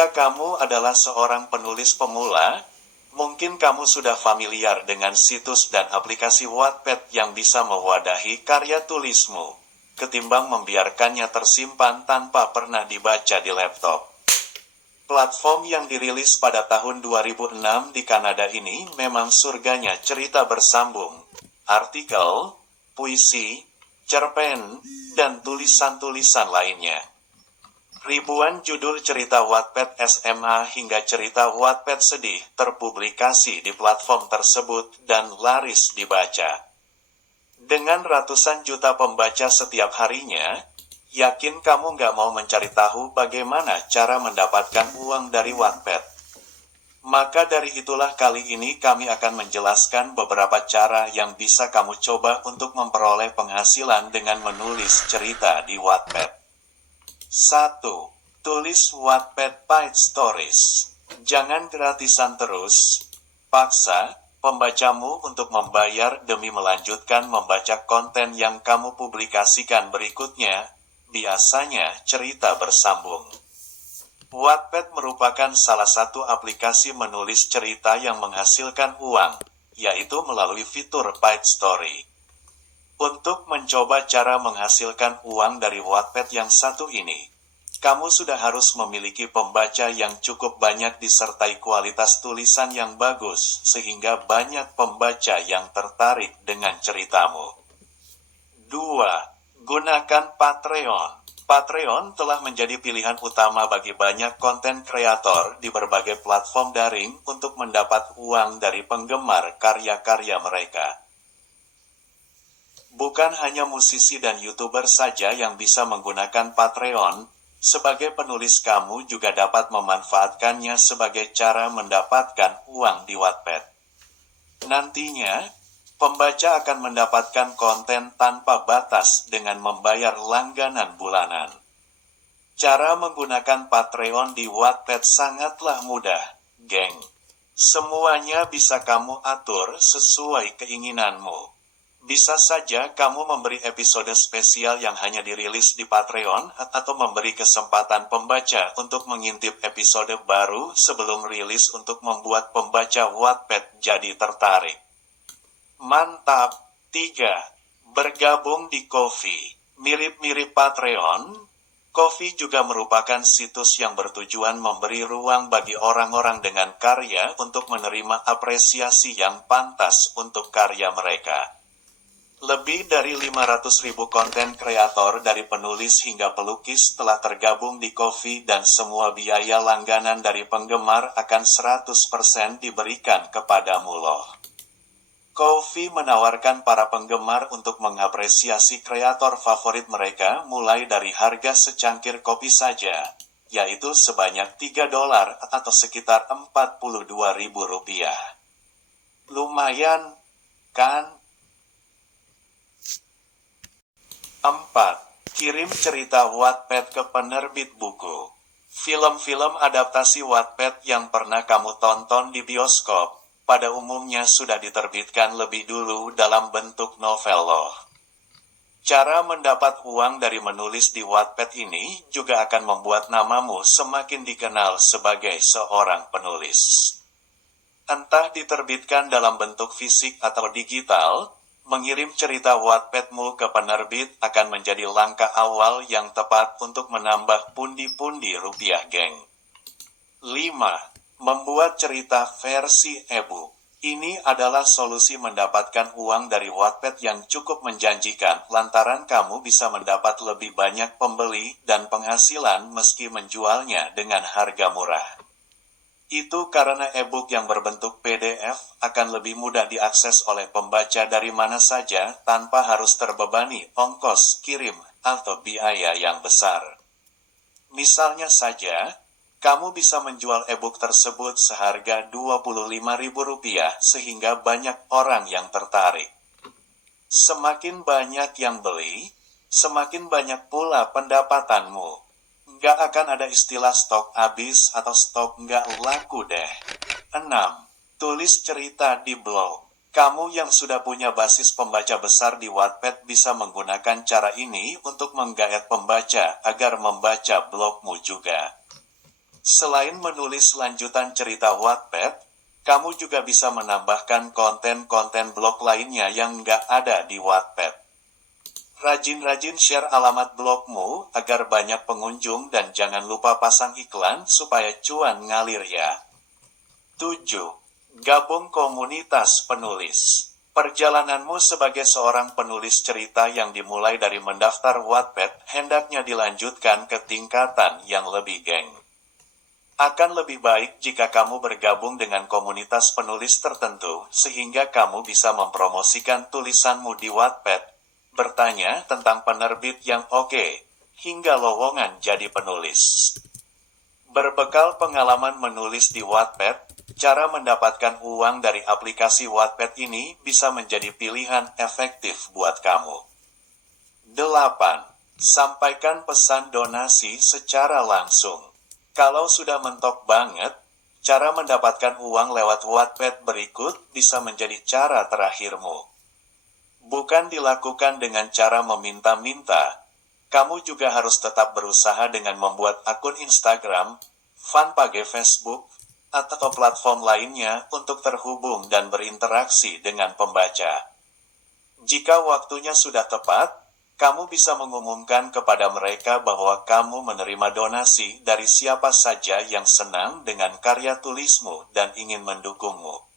Jika kamu adalah seorang penulis pemula, mungkin kamu sudah familiar dengan situs dan aplikasi Wattpad yang bisa mewadahi karya tulismu, ketimbang membiarkannya tersimpan tanpa pernah dibaca di laptop. Platform yang dirilis pada tahun 2006 di Kanada ini memang surganya cerita bersambung, artikel, puisi, cerpen, dan tulisan-tulisan lainnya. Ribuan judul cerita Wattpad SMA hingga cerita Wattpad sedih terpublikasi di platform tersebut dan laris dibaca. Dengan ratusan juta pembaca setiap harinya, yakin kamu nggak mau mencari tahu bagaimana cara mendapatkan uang dari Wattpad? Maka dari itulah kali ini kami akan menjelaskan beberapa cara yang bisa kamu coba untuk memperoleh penghasilan dengan menulis cerita di Wattpad. 1. Tulis Wattpad Paid Stories. Jangan gratisan terus. Paksa pembacamu untuk membayar demi melanjutkan membaca konten yang kamu publikasikan berikutnya, biasanya cerita bersambung. Wattpad merupakan salah satu aplikasi menulis cerita yang menghasilkan uang, yaitu melalui fitur Paid Story. Untuk mencoba cara menghasilkan uang dari Wattpad yang satu ini, kamu sudah harus memiliki pembaca yang cukup banyak disertai kualitas tulisan yang bagus, sehingga banyak pembaca yang tertarik dengan ceritamu. 2. Gunakan Patreon. Patreon telah menjadi pilihan utama bagi banyak konten kreator di berbagai platform daring untuk mendapat uang dari penggemar karya-karya mereka. Bukan hanya musisi dan YouTuber saja yang bisa menggunakan Patreon, sebagai penulis kamu juga dapat memanfaatkannya sebagai cara mendapatkan uang di Wattpad. Nantinya, pembaca akan mendapatkan konten tanpa batas dengan membayar langganan bulanan. Cara menggunakan Patreon di Wattpad sangatlah mudah, geng. Semuanya bisa kamu atur sesuai keinginanmu. Bisa saja kamu memberi episode spesial yang hanya dirilis di Patreon atau memberi kesempatan pembaca untuk mengintip episode baru sebelum rilis untuk membuat pembaca Wattpad jadi tertarik. Mantap! 3. Bergabung di Ko-fi. Mirip-mirip Patreon, Ko-fi juga merupakan situs yang bertujuan memberi ruang bagi orang-orang dengan karya untuk menerima apresiasi yang pantas untuk karya mereka. Lebih dari 500.000 konten kreator dari penulis hingga pelukis telah tergabung di Ko-fi dan semua biaya langganan dari penggemar akan 100% diberikan kepadamu loh. Ko-fi menawarkan para penggemar untuk mengapresiasi kreator favorit mereka mulai dari harga secangkir kopi saja, yaitu sebanyak $3 atau sekitar Rp42.000. Lumayan, kan? 4. Kirim cerita Wattpad ke penerbit buku. Film-film adaptasi Wattpad yang pernah kamu tonton di bioskop, pada umumnya sudah diterbitkan lebih dulu dalam bentuk novel loh. Cara mendapat uang dari menulis di Wattpad ini juga akan membuat namamu semakin dikenal sebagai seorang penulis. Entah diterbitkan dalam bentuk fisik atau digital, mengirim cerita Wattpadmu ke penerbit akan menjadi langkah awal yang tepat untuk menambah pundi-pundi rupiah, geng. 5. Membuat cerita versi e-book. Ini adalah solusi mendapatkan uang dari Wattpad yang cukup menjanjikan lantaran kamu bisa mendapat lebih banyak pembeli dan penghasilan meski menjualnya dengan harga murah. Itu karena e-book yang berbentuk PDF akan lebih mudah diakses oleh pembaca dari mana saja tanpa harus terbebani ongkos kirim atau biaya yang besar. Misalnya saja, kamu bisa menjual e-book tersebut seharga Rp25.000 sehingga banyak orang yang tertarik. Semakin banyak yang beli, semakin banyak pula pendapatanmu. Nggak akan ada istilah stok habis atau stok nggak laku deh. 6. Tulis cerita di blog. Kamu yang sudah punya basis pembaca besar di Wattpad bisa menggunakan cara ini untuk menggaet pembaca agar membaca blogmu juga. Selain menulis lanjutan cerita Wattpad, kamu juga bisa menambahkan konten-konten blog lainnya yang nggak ada di Wattpad. Rajin-rajin share alamat blogmu agar banyak pengunjung dan jangan lupa pasang iklan supaya cuan ngalir ya. 7. Gabung komunitas penulis. Perjalananmu sebagai seorang penulis cerita yang dimulai dari mendaftar Wattpad hendaknya dilanjutkan ke tingkatan yang lebih geng. Akan lebih baik jika kamu bergabung dengan komunitas penulis tertentu sehingga kamu bisa mempromosikan tulisanmu di Wattpad, bertanya tentang penerbit yang oke, hingga lowongan jadi penulis. Berbekal pengalaman menulis di Wattpad, cara mendapatkan uang dari aplikasi Wattpad ini bisa menjadi pilihan efektif buat kamu. 8. Sampaikan pesan donasi secara langsung. Kalau sudah mentok banget, cara mendapatkan uang lewat Wattpad berikut bisa menjadi cara terakhirmu. Bukan dilakukan dengan cara meminta-minta, kamu juga harus tetap berusaha dengan membuat akun Instagram, fanpage Facebook, atau platform lainnya untuk terhubung dan berinteraksi dengan pembaca. Jika waktunya sudah tepat, kamu bisa mengumumkan kepada mereka bahwa kamu menerima donasi dari siapa saja yang senang dengan karya tulismu dan ingin mendukungmu.